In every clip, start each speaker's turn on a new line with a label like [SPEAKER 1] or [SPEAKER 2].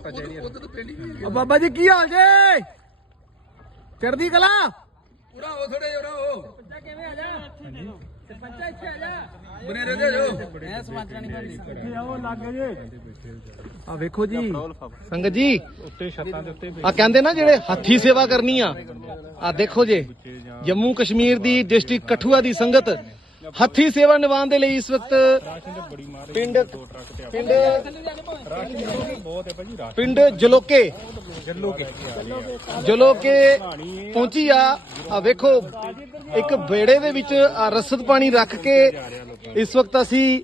[SPEAKER 1] ਵੋਟਾਂ ਚਾਹੀਦੀਆਂ
[SPEAKER 2] ਉਧਰ ਪਿੰਡ ਹੀ
[SPEAKER 1] ਆ ਬਾਬਾ ਜੀ ਕੀ ਹਾਲ ਜੇ? ਚੜਦੀ ਕਲਾ?
[SPEAKER 2] ਪੂਰਾ ਹੋ ਥੋੜੇ ਜਰਾ ਹੋ।
[SPEAKER 1] ਬੱਚਾ ਕਿਵੇਂ ਆ ਜਾ? ਬੱਚਾ ਇੱਥੇ ਆ ਜਾ।
[SPEAKER 2] ਬਨੇ ਰਹਦੇ ਜੋ
[SPEAKER 1] ਮੈਂ ਸਮਾਂਤਰਾ ਨਹੀਂ ਬਣਦੀ ਇੱਥੇ ਆਓ ਲੱਗ ਜੇ। ਆ ਵੇਖੋ ਜੀ। ਸੰਗਤ ਜੀ
[SPEAKER 3] ਉੱਤੇ ਛੱਤਾਂ ਦੇ ਉੱਤੇ
[SPEAKER 1] ਆ ਕਹਿੰਦੇ ਨਾ ਜਿਹੜੇ ਹੱਥੀ ਸੇਵਾ ਕਰਨੀ ਆ। ਆ ਦੇਖੋ ਜੇ ਜੰਮੂ ਕਸ਼ਮੀਰ ਦੀ ਡਿਸਟ੍ਰਿਕਟ ਕਠੂਆ ਦੀ ਸੰਗਤ ਹੱਥੀ ਸੇਵਾ ਨਿਭਾਉਣ ਦੇ ਲਈ ਇਸ ਵਕਤ
[SPEAKER 3] ਬੜੀ ਮਾਰ
[SPEAKER 1] ਪਿੰਡ ਪਿੰਡ
[SPEAKER 3] ਬਹੁਤ ਹੈ ਭਾਜੀ ਰਾਤ
[SPEAKER 1] ਪਿੰਡ ਜਲੋਕੇ
[SPEAKER 3] ਜੱਲੋ ਕੇ
[SPEAKER 1] ਜਲੋਕੇ ਪਹੁੰਚੀ ਆ। ਆ ਵੇਖੋ, ਇੱਕ ਬੇੜੇ ਦੇ ਵਿੱਚ ਆ ਰਸਦ ਪਾਣੀ ਰੱਖ ਕੇ ਇਸ ਵਕਤ ਅਸੀਂ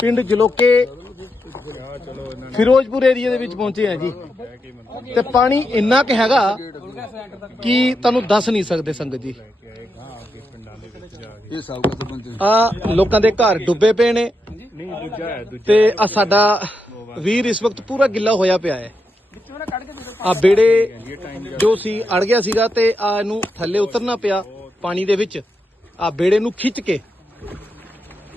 [SPEAKER 1] ਪਿੰਡ ਜਲੋਕੇ
[SPEAKER 3] ਚਲੋ ਇਹਨਾਂ
[SPEAKER 1] ਫਿਰੋਜ਼ਪੁਰ ਏਰੀਆ ਦੇ ਵਿੱਚ ਪਹੁੰਚੇ ਆ ਜੀ। ਤੇ ਪਾਣੀ ਇੰਨਾ ਕੁ ਹੈਗਾ ਕਿ ਤੁਹਾਨੂੰ ਦੱਸ ਨਹੀਂ ਸਕਦੇ ਸੰਗਤ ਜੀ।
[SPEAKER 2] ਇਹ ਸਾਬਕਾ ਸਰਪੰਚ
[SPEAKER 1] ਆ ਲੋਕਾਂ ਦੇ ਘਰ ਡੁੱਬੇ ਪਏ ਨੇ
[SPEAKER 3] ਨਹੀਂ ਦੂਜਾ ਹੈ ਦੂਜਾ
[SPEAKER 1] ਤੇ ਆ ਸਾਡਾ ਵੀਰ ਇਸ ਵਕਤ ਪੂਰਾ ਗਿੱਲਾ ਹੋਇਆ ਪਿਆ ਹੈ। ਆ ਬੇੜੇ ਜੋ ਸੀ ਅੜ ਗਿਆ ਸੀਗਾ ਤੇ ਆ ਇਹਨੂੰ ਥੱਲੇ ਉਤਰਨਾ ਪਿਆ ਪਾਣੀ ਦੇ ਵਿੱਚ। ਆ ਬੇੜੇ ਨੂੰ ਖਿੱਚ ਕੇ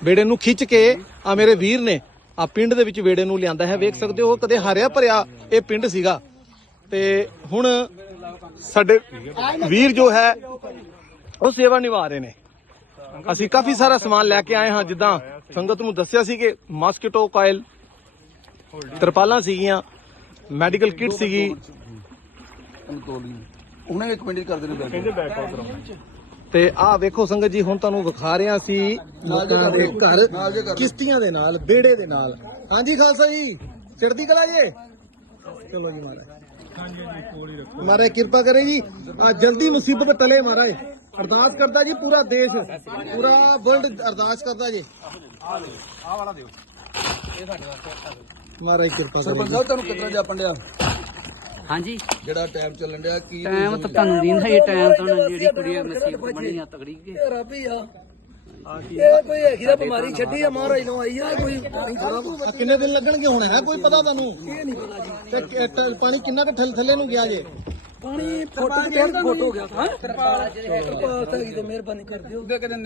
[SPEAKER 1] ਬੇੜੇ ਨੂੰ ਖਿੱਚ ਕੇ ਆ ਮੇਰੇ ਵੀਰ ਨੇ ਆ ਪਿੰਡ ਦੇ ਵਿੱਚ ਬੇੜੇ ਨੂੰ ਲਿਆਂਦਾ ਹੈ। ਵੇਖ ਸਕਦੇ ਹੋ ਕਦੇ ਹਰਿਆ ਭਰਿਆ ਇਹ ਪਿੰਡ ਸੀਗਾ। ਤੇ ਹੁਣ ਸਾਡੇ ਵੀਰ ਜੋ ਹੈ ਉਹ ਸੇਵਾ ਨਿਭਾ ਰਹੇ ਨੇ। ਅਸੀਂ ਕਾਫੀ ਸਾਰਾ ਸਮਾਨ ਲੈ ਕੇ ਆਏ ਹਾਂ ਜਿੱਦਾਂ ਸੰਗਤ ਨੂੰ ਦੱਸਿਆ ਸੀ ਕਿ ਮਾਸਕੀਟੋ ਕਾਇਲ ਤਰਪਾਲਾਂ ਸੀਗੀਆਂ ਮੈਡੀਕਲ ਕਿਟ ਸੀਗੀ।
[SPEAKER 2] ਉਹਨੂੰ ਇੱਕ ਮਿੰਟ ਕਰ ਦੇਣੇ ਬੈਠ।
[SPEAKER 3] ਕਹਿੰਦੇ ਬੈਕ ਆਊਟ
[SPEAKER 1] ਤੇ ਆਹ ਵੇਖੋ ਸੰਗਤ ਜੀ ਹੁਣ ਤੁਹਾਨੂੰ ਵਿਖਾ ਰਿਹਾ ਸੀ ਲੋਕਾਂ ਦੇ ਘਰ। ਕਿਸ਼ਤੀਆਂ ਦੇ ਨਾਲ ਬੇੜੇ ਦੇ ਨਾਲ। ਹਾਂਜੀ ਖਾਲਸਾ ਜੀ ਚੜ੍ਹਦੀ ਕਲਾ ਜੀ ਚਲੋ ਜੀ ਮਹਾਰਾਜ। ਮਹਾਰਾਜ ਕਿਰਪਾ ਕਰੇ ਜੀ। ਆ ਜਲਦੀ ਮੁਸੀਬਤ ਟਲੇ ਮਹਾਰਾਜ। ਅਰਦਾਸ ਕਰਦਾ ਜੀ ਪੂਰਾ ਦੇਸ਼ ਪੂਰਾ ਵਰਲਡ ਅਰਦਾਸ ਕਰਦਾ ਜੀ। ਮਹਾਰਾਜ ਕਿਰਪਾ ਕਰੇ
[SPEAKER 2] ਸਰਪੰਚ ਸਾਹਿਬ ਤੁਹਾਨੂੰ ਕਿਤਨਾ ਜਾ ਪੰਡਿਆ
[SPEAKER 4] ਹਾਂਜੀ।
[SPEAKER 2] ਜਿਹੜਾ ਟਾਈਮ ਚੱਲਣ ਡਿਆ ਕੀ
[SPEAKER 4] ਟਾਈਮ ਤਾਂ ਤੁਹਾਨੂੰ ਦਿੰਦਾ ਹੀ ਟਾਈਮ ਤਾਂ ਜਿਹੜੀ ਕੁੜੀ ਨਸੀਬ ਬਣੀ ਆ ਤਗੜੀ ਕੇ
[SPEAKER 5] ਰੱਬ ਹੀ। ਆ। ਇਹ ਕੋਈ ਹੈਗੀ ਦਾ ਬਿਮਾਰੀ ਛੱਡੀ ਆ ਮਹਾਰਾਜ ਨੂੰ ਆਈ ਆ ਕੋਈ ਪਾਣੀ ਖਰਾਬ।
[SPEAKER 1] ਆ ਕਿੰਨੇ ਦਿਨ ਲੱਗਣਗੇ ਹੁਣ ਹੈ? ਕੋਈ ਪਤਾ ਤੁਹਾਨੂੰ?
[SPEAKER 5] ਇਹ ਨਹੀਂ ਪਤਾ ਜੀ।
[SPEAKER 1] ਤੇ ਪਾਣੀ ਕਿੰਨਾ ਕੁ ਥੱਲੇ ਥੱਲੇ ਨੂੰ ਗਿਆ ਜੇ?
[SPEAKER 5] ਪਾਣੀ ਫੁੱਟ ਕੇ ਫੁੱਟ ਹੋ ਗਿਆ ਹਾਂ ਕਿਰਪਾਲ ਸਾਹਿਬ ਦੀ ਮਿਹਰਬਾਨੀ ਕਰ ਦਿਓ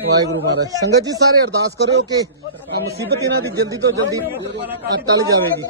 [SPEAKER 1] ਵਾਹਿਗੁਰੂ ਮਹਾਰਾਜ। ਸੰਗਤ ਜੀ ਸਾਰੇ ਅਰਦਾਸ ਕਰਿਓ ਕਿ ਆ ਮੁਸੀਬਤ ਇਹਨਾਂ ਦੀ ਜਲਦੀ ਤੋਂ ਜਲਦੀ ਟਲ ਜਾਵੇਗੀ।